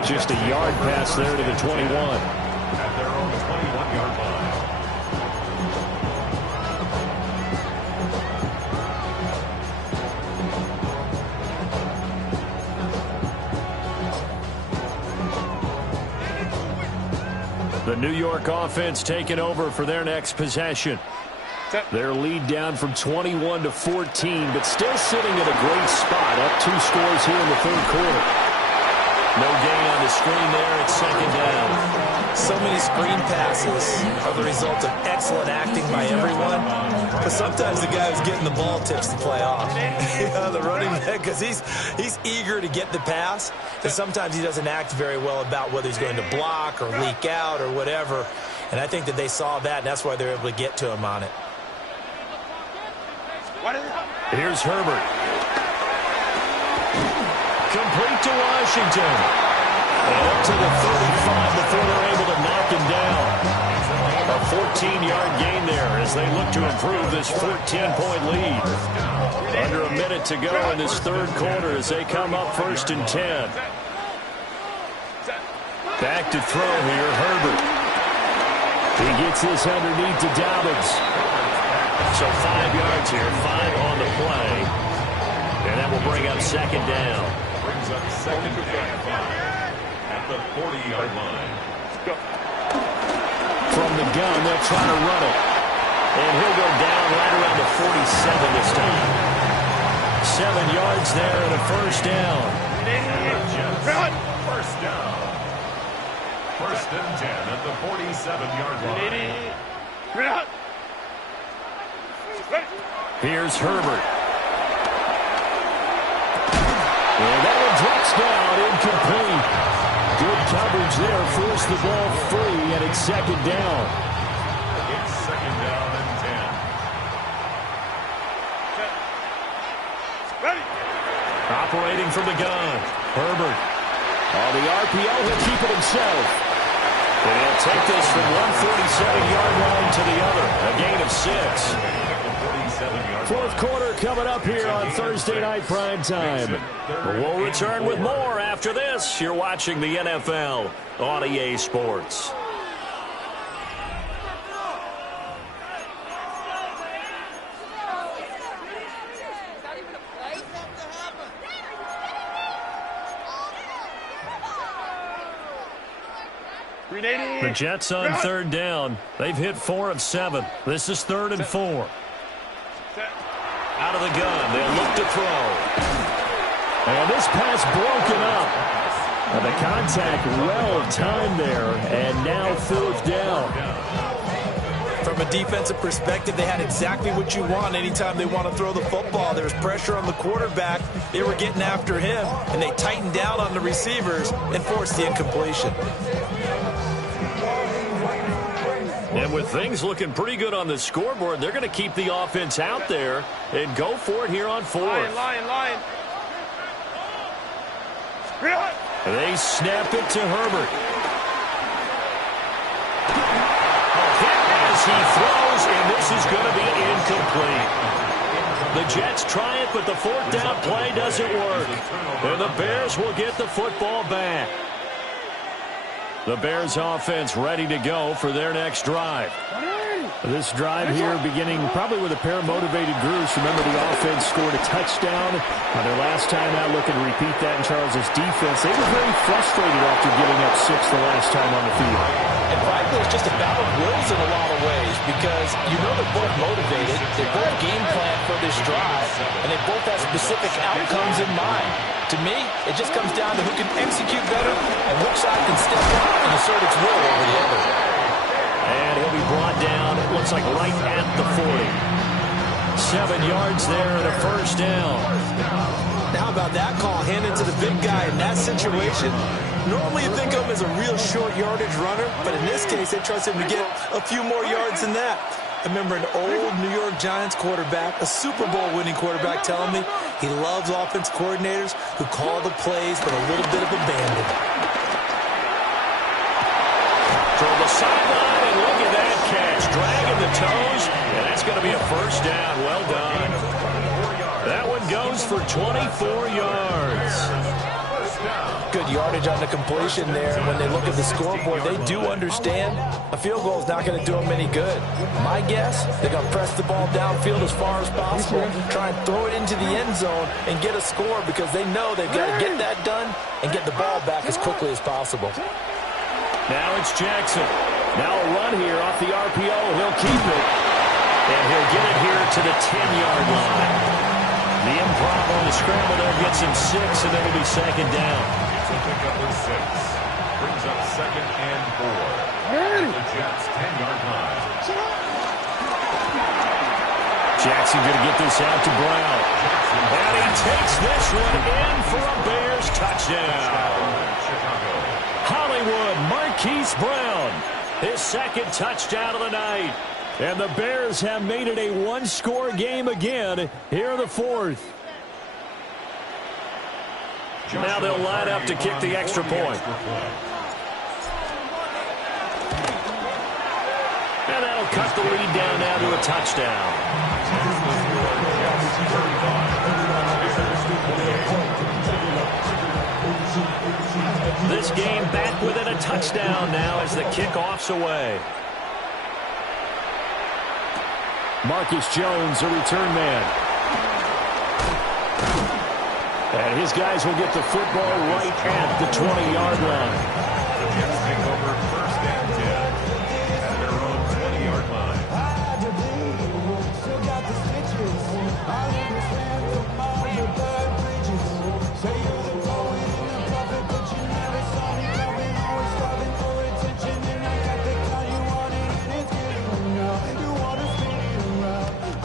just a yard pass there to the 21. At their own 21-yard line. The New York offense taking over for their next possession. Their lead down from 21 to 14, but still sitting at a great spot, up 2 scores here in the third quarter. No gain on the screen there. It's 2nd down. So many screen passes are the result of excellent acting by everyone. But sometimes the guy who's getting the ball tips the play off. The running back, because he's eager to get the pass. And sometimes he doesn't act very well about whether he's going to block or leak out or whatever. And I think that they saw that, and that's why they're able to get to him on it. Here's Herbert. Complete to Washington. And up to the 35 before they're able to knock him down. A 14-yard gain there as they look to improve this 14-point lead. Under a minute to go in this third quarter as they come up 1st and 10. Back to throw here, Herbert. He gets this underneath to Dobbins. So 5 yards here, 5 on the play. And that will bring up 2nd down. Brings up 2nd and 5 at the 40-yard line. From the gun, they'll try to run it. And he'll go down right around the 47 this time. 7 yards there and a 1st down. First down. 1st and 10 at the 47-yard line. Here's Herbert. And that one drops down, incomplete. Good coverage there, forced the ball free, and it's 2nd down. It's 2nd down and 10. Operating from the gun, Herbert. On the RPO, he'll keep it himself. And he'll take this from one 47-yard line to the other. A gain of 6. Fourth quarter coming up here on Thursday Night Primetime. We'll return with more after this. You're watching the NFL on EA Sports. The Jets on 3rd down. They've hit 4 of 7. This is 3rd and 4. Out of the gun, they'll look to throw. And this pass broken up. And the contact well timed there, and now 4th down. From a defensive perspective, they had exactly what you want anytime they want to throw the football. There was pressure on the quarterback. They were getting after him, and they tightened down on the receivers and forced the incompletion. And with things looking pretty good on the scoreboard, they're going to keep the offense out there and go for it here on 4th. Line. They snap it to Herbert. Hit as he throws, and this is going to be incomplete. The Jets try it, but the 4th down play doesn't work. And the Bears will get the football back. The Bears offense ready to go for their next drive. This drive here beginning probably with a pair of motivated groups. Remember, the offense scored a touchdown on their last time out. Looking to repeat that in Charles' defense. They were very frustrated after giving up 6 the last time on the field. And frankly, it's just a battle of wills in a lot of ways because you know they're both motivated. They both game plan for this drive, and they both have specific outcomes in mind. To me, it just comes down to who can execute better and which side can step up and assert its will over the other. And he'll be brought down, it looks like right at the 40. 7 yards there and a 1st down. Now how about that call handed to the big guy in that situation? Normally you think of him as a real short yardage runner, but in this case they trust him to get a few more yards than that. I remember an old New York Giants quarterback, a Super Bowl winning quarterback, telling me he loves offense coordinators who call the plays with a little bit of abandon. Toward the sideline, and look at that catch. Dragging the toes, and that's going to be a 1st down. Well done. That one goes for 24 yards. Good yardage on the completion there. When they look at the scoreboard, they do understand a field goal is not going to do them any good. My guess, they're going to press the ball downfield as far as possible, try and throw it into the end zone and get a score because they know they've got to get that done and get the ball back as quickly as possible. Now it's Jackson. Now a run here off the RPO. He'll keep it. And he'll get it here to the 10-yard line. The improv on the scramble there gets him 6, and then it'll be 2nd down. It's a pickup with 6. Brings up 2nd and 4. The Jets 10-yard line. Jackson going to get this out to Brown. And he takes this one in for a Bears touchdown. Hollywood Marquise Brown, his 2nd touchdown of the night. And the Bears have made it a one-score game again here in the 4th. Now they'll line up to kick the extra point. they'll cut the lead down now to a touchdown. This game back within a touchdown now as the kickoff's away. Marcus Jones, a return man. And his guys will get the football right at the 20-yard line. The Jets take over first and 10 at their own 20-yard line.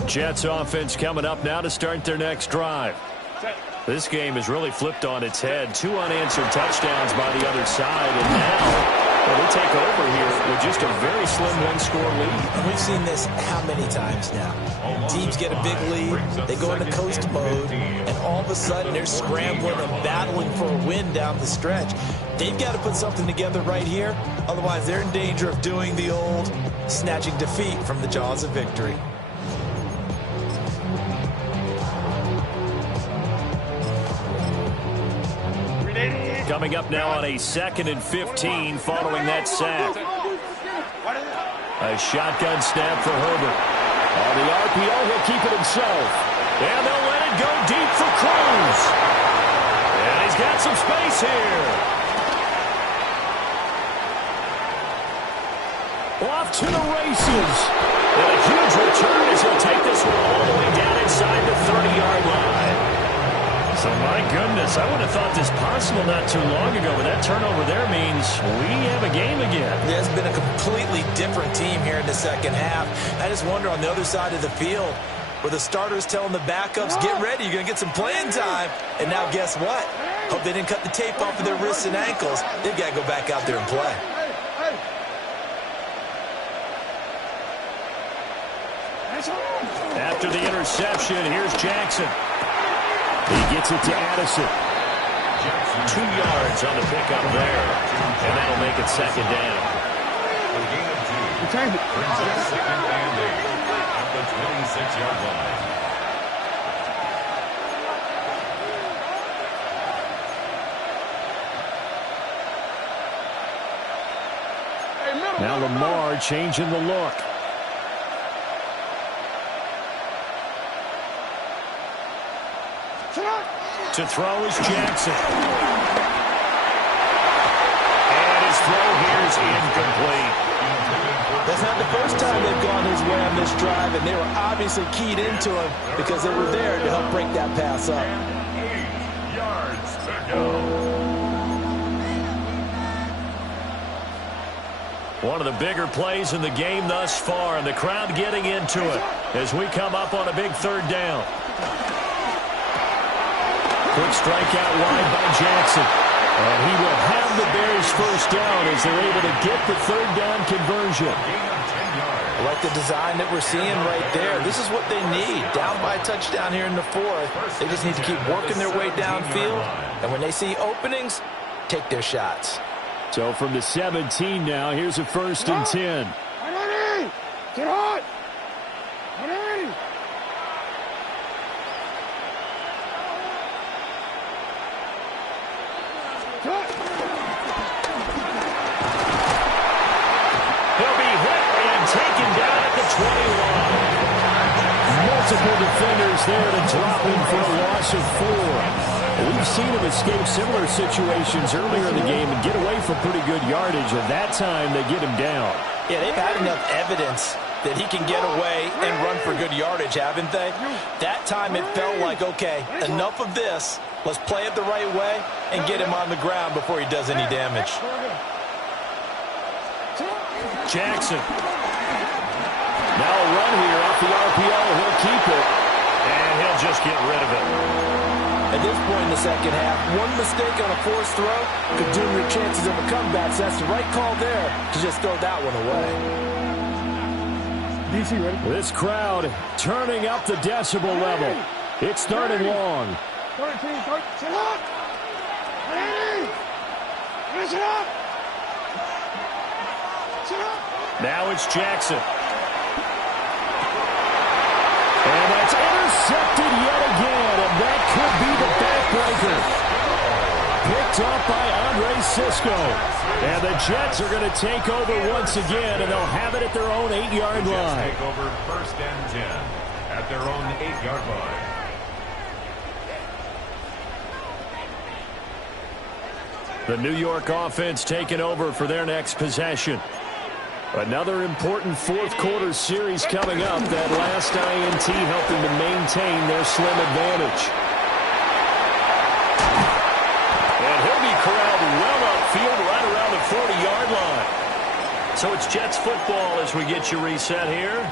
Jets offense coming up now to start their next drive. This game is really flipped on its head. 2 unanswered touchdowns by the other side, and now they take over here with just a very slim one-score lead. And we've seen this how many times now? Teams get a big lead, they go into coast mode, and all of a sudden they're scrambling and battling for a win down the stretch. They've got to put something together right here, otherwise they're in danger of doing the old snatching defeat from the jaws of victory. Coming up now on a 2nd and 15 following that sack. A shotgun snap for Herbert. On the RPO, he'll keep it himself. And they'll let it go deep for Cruz. And he's got some space here. Off to the races. And a huge return as he'll take this one all the way down inside the 30-yard line. So, my goodness, I would have thought this possible not too long ago, but that turnover there means we have a game again. Yeah, it's been a completely different team here in the second half. I just wonder on the other side of the field where the starters telling the backups, get ready, you're going to get some playing time. And now guess what? Hope they didn't cut the tape off of their wrists and ankles. They've got to go back out there and play. After the interception, here's Jackson. He gets it to Addison. 2 yards on the pickup there. And that'll make it second down. The gain of 2 brings up second and 8 at the 26-yard line. Now Lamar changing the look. To throw is Jackson. And his throw here is incomplete. That's not the first time they've gone his way on this drive, and they were obviously keyed into him because they were there to help break that pass up. 8 yards to go. One of the bigger plays in the game thus far, and the crowd getting into it as we come up on a big 3rd down. Quick strike out wide by Jackson. And he will have the Bears first down as they're able to get the 3rd down conversion. I like the design that we're seeing right there. This is what they need. Down by a touchdown here in the 4th. They just need to keep working their way downfield. And when they see openings, take their shots. So from the 17 now, here's a 1st and 10. Get on! Get ready! He'll be hit and taken down at the 20 line. Multiple defenders there to drop him for a loss of 4. We've seen him escape similar situations earlier in the game and get away from pretty good yardage, and that time they get him down. Yeah, they've had enough evidence that he can get away and run for good yardage, haven't they? That time it felt like, okay, enough of this. Let's play it the right way and get him on the ground before he does any damage. Jackson. Now a run here off the RPO. He'll keep it, and he'll just get rid of it. At this point in the second half, one mistake on a forced throw could doom your chances of a comeback. So that's the right call there to just throw that one away. DC ready? This crowd turning up the decibel level. It's third and long. 13, sit up! Ready! Sit up! Sit up! Now it's Jackson. And that's intercepted yet again, and that could be the backbreaker. Picked up by Andre Sisco. And the Jets are going to take over once again, and they'll have it at their own 8-yard line. Take over 1st and 10 at their own 8-yard line. The New York offense taking over for their next possession. Another important fourth-quarter series coming up. That last INT helping to maintain their slim advantage. And he'll be corralled well upfield right around the 40-yard line. So it's Jets football as we get you reset here.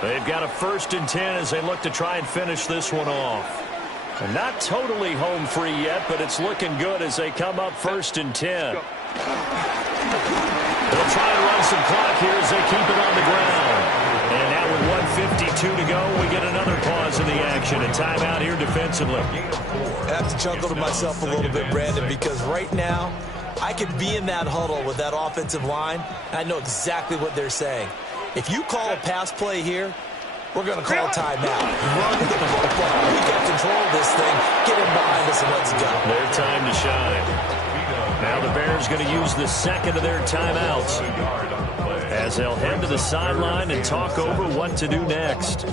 They've got a 1st and 10 as they look to try and finish this one off. And not totally home free yet, but it's looking good as they come up 1st and 10. They'll try and run some clock here as they keep it on the ground. And now with 1:52 to go, we get another pause in the action. A timeout here defensively. I have to chuckle to myself a little bit, Brandon, because right now I could be in that huddle with that offensive line. I know exactly what they're saying. If you call a pass play here, we're going to call a timeout. Run the football. We got control of this thing. Get him behind us and let's go. Their time to shine. Now the Bears going to use the second of their timeouts as they'll head to the sideline and talk over what to do next.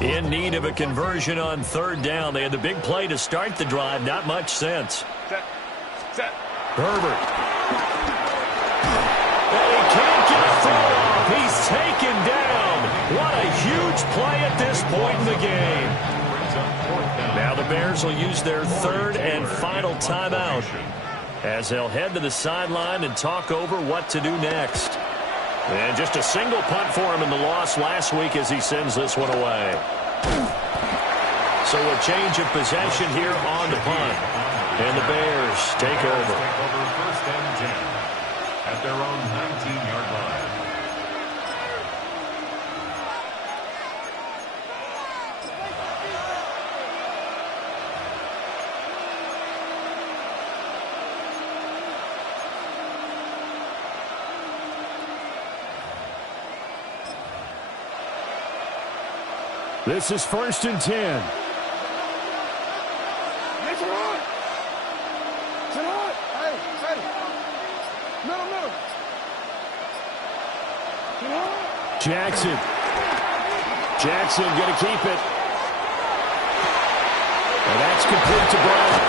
In need of a conversion on 3rd down. They had the big play to start the drive. Not much sense. Set. Herbert. And he can't get a throw off. He's taken down. What a huge play at this point in the game. Now the Bears will use their 3rd and final timeout as they'll head to the sideline and talk over what to do next. And just a single punt for him in the loss last week as he sends this one away. So a change of possession here on the punt. And the Bears take over. 1st and 10 at their own 19-yard line. This is 1st and 10. Jackson going to keep it. And that's complete to Brown.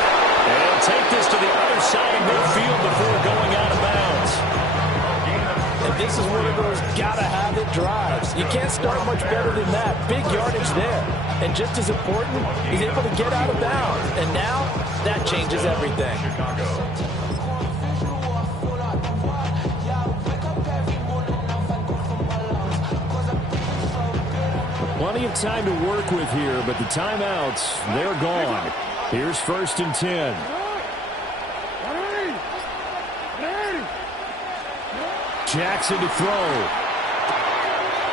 And he'll take this to the other side of midfield before going out of bounds. And this is one of those gotta-have-it drives. You can't start much better than that. Big yardage there. And just as important, he's able to get out of bounds. And now, that changes everything. Plenty of time to work with here, but the timeouts, they're gone. Here's 1st and 10. Jackson to throw.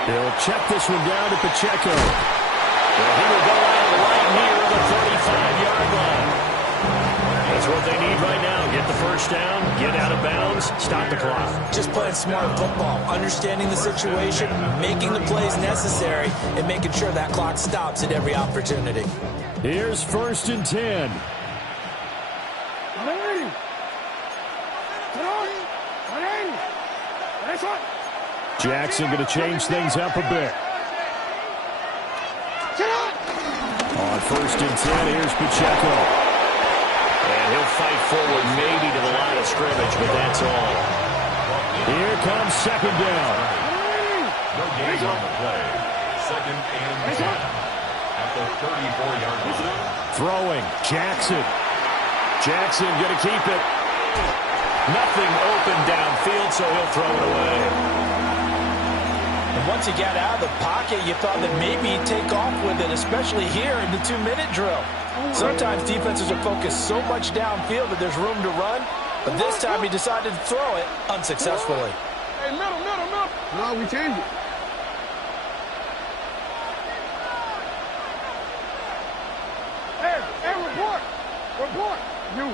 He'll check this one down to Pacheco. And he will go out right near the 35-yard line. That's what they need right now. Get the 1st down, get out of bounds, stop the clock. Just playing smart football, understanding the situation, making the plays necessary, and making sure that clock stops at every opportunity. Here's 1st and 10. Jackson going to change things up a bit. On 1st and 10, here's Pacheco. And he'll fight forward maybe to the line of scrimmage, but that's all. Here comes 2nd down. No gain on the play. 2nd and 10 at the 34-yard line. Throwing, Jackson. Jackson going to keep it. Nothing open downfield, so he'll throw it away. And once he got out of the pocket, you thought that maybe he'd take off with it, especially here in the 2-minute drill. Sometimes defenses are focused so much downfield that there's room to run, but this time he decided to throw it unsuccessfully. Hey, middle. No, we changed it. Hey, report. You.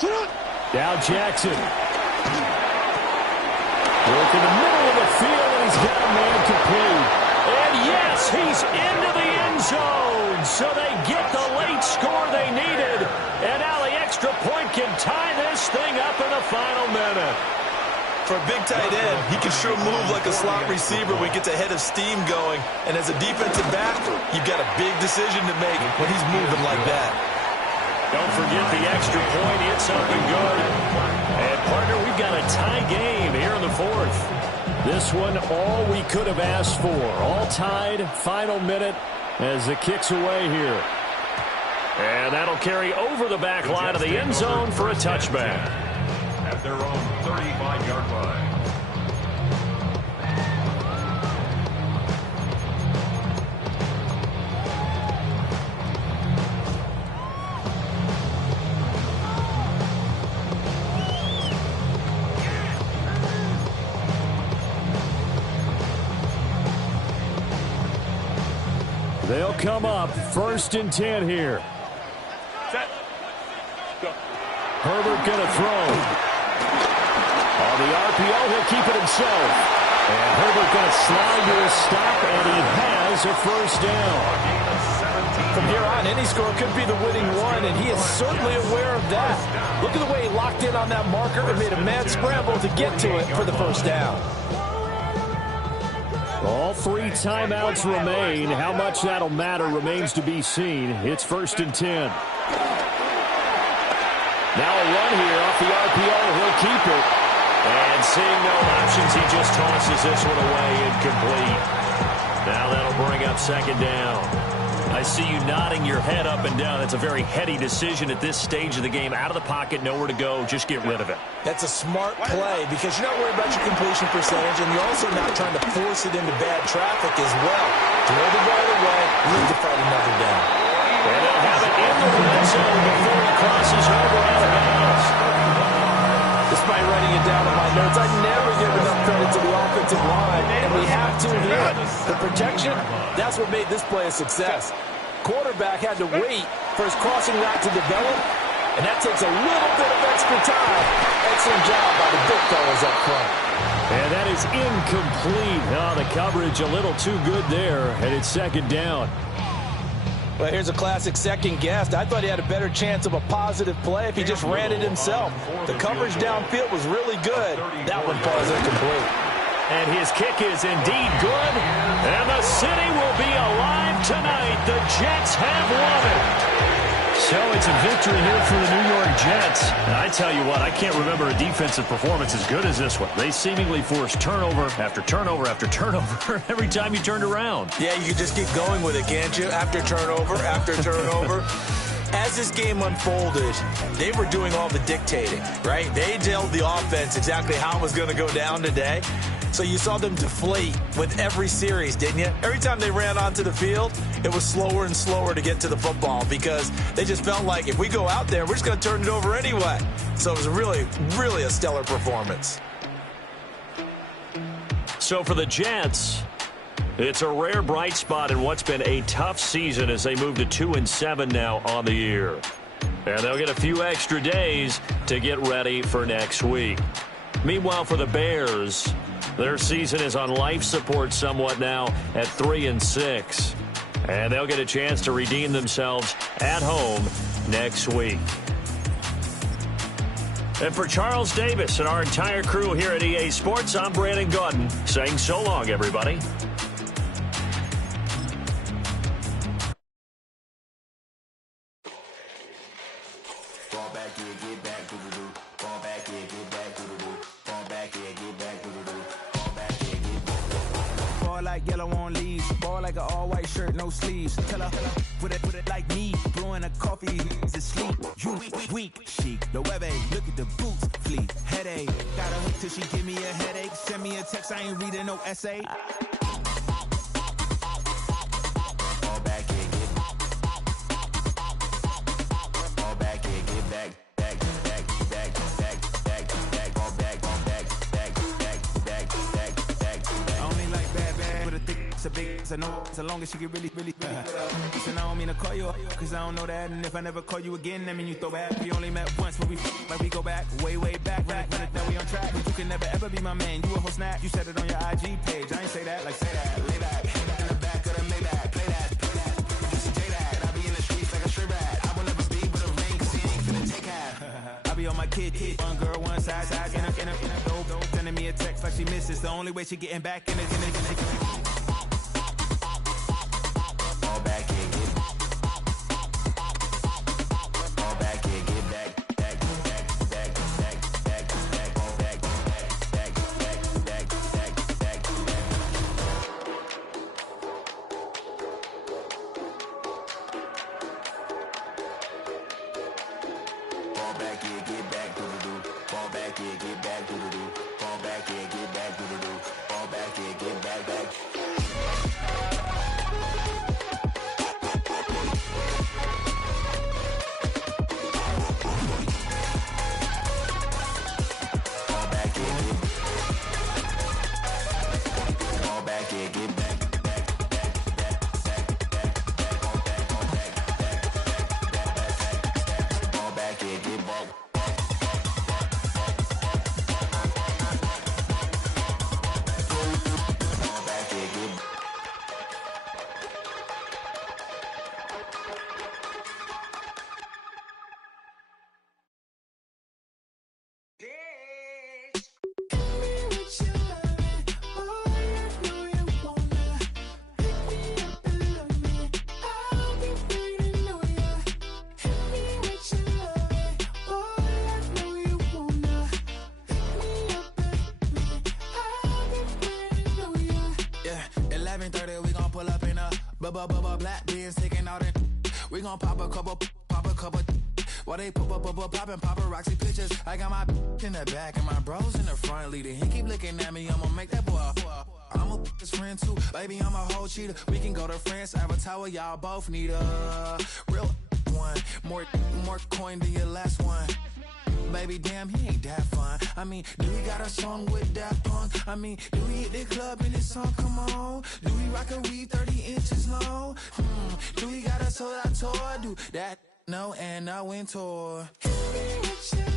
Sit up. Now Jackson. Work in the middle of the field, and he's got a man complete. And yes, he's into the end zone. So they get the late score they needed. And now the extra point can tie this thing up in the final minute. For a big tight end, he can sure move like a slot receiver when he gets a head of steam going. And as a defensive back, you've got a big decision to make when he's moving like that. Don't forget the extra point. It's up and good. And, partner, we've got a tie game here in the fourth. This one, all we could have asked for. All tied, final minute as the kick's away here. And that'll carry over the back line of the end zone for a touchback. At their own 35-yard line. They'll come up 1st and 10 here. Set. Go. Herbert going to throw. On the RPO, he'll keep it himself. And Herbert going to slide to a stop, and he has a first down. From here on, any score could be the winning one, and he is certainly aware of that. Look at the way he locked in on that marker and made a mad scramble to get to it for the first down. All 3 timeouts remain. How much that'll matter remains to be seen. It's 1st and 10. Now a run here off the RPO. He'll keep it. And seeing no options, he just tosses this one away incomplete. Now that'll bring up 2nd down. I see you nodding your head up and down. That's a very heady decision at this stage of the game. Out of the pocket, nowhere to go. Just get rid of it. That's a smart play because you're not worried about your completion percentage, and you're also not trying to force it into bad traffic as well. Throw the ball away, leave to fight another down. And they'll have it in the red zone before he crosses over out of bounds. Despite writing it down on my notes, I never give enough credit to the offensive line, and we have to here. The protection, that's what made this play a success. Quarterback had to wait for his crossing route to develop, and that takes a little bit of extra time. Excellent job by the big fellas up front. And that is incomplete. Oh, the coverage a little too good there, and it's 2nd down. Well, here's a classic second guess. I thought he had a better chance of a positive play if he just ran it himself. The coverage downfield was really good. That one falls incomplete. And his kick is indeed good. And the city will be alive tonight. The Jets have won it. So it's a victory here for the New York Jets. And I tell you what, I can't remember a defensive performance as good as this one. They seemingly forced turnover after turnover after turnover every time you turned around. Yeah, you can just keep going with it, can't you? After turnover, after turnover. As this game unfolded, they were doing all the dictating, right? They told the offense exactly how it was going to go down today. So you saw them deflate with every series, didn't you? Every time they ran onto the field, it was slower and slower to get to the football because they just felt like if we go out there, we're just going to turn it over anyway. So it was really, really a stellar performance. So for the Jets, it's a rare bright spot in what's been a tough season as they move to 2-7 now on the year. And they'll get a few extra days to get ready for next week. Meanwhile, for the Bears, their season is on life support somewhat now at 3-6. And they'll get a chance to redeem themselves at home next week. And for Charles Davis and our entire crew here at EA Sports, I'm Brandon Gaudin saying so long, everybody. Yellow on leaves, ball like an all-white shirt, no sleeves. Tell her, put it like me, blowing a coffee, he's asleep. You weak, chic, the web look at the boots, fleet, headache. Got a hook till she give me a headache. Send me a text, I ain't reading no essay. Fall back here, get fall back here, get back. I know so long as she get really Listen, I don't mean to call you up, cause I don't know that. And if I never call you again, that mean you throw back. We only met once, but we go back, way back. Run it, now we on track. But you can never ever be my man. You a whole snap, you said it on your IG page. I ain't say that, like say that, lay back. In the back of the Maybach, play that. Just a J that, I be in the streets like a stray rat. I will never be with a ring, cause he ain't finna take half. I be on my kid, one girl, one side, in a dope, sending me a text like she misses. The only way she getting back in it. All back here, get all back here, get back. Black beans taking out it. We gon' pop a couple. While they poppin' paparazzi pictures. I got my in the back and my bros in the front leading. He keep looking at me, I'ma make that boy. I'm a his friend too, baby, I'm a whole cheater. We can go to France, Avatar, y'all both need a real one. More coin than your last one. Baby, damn, he ain't that fun. I mean, do he got a song with that punk? I mean, do he hit the club in this song? Come on. Do he rock a weed 30 inches long? Do he got a soda tour? Do that? No, and I went tour. Hit me with your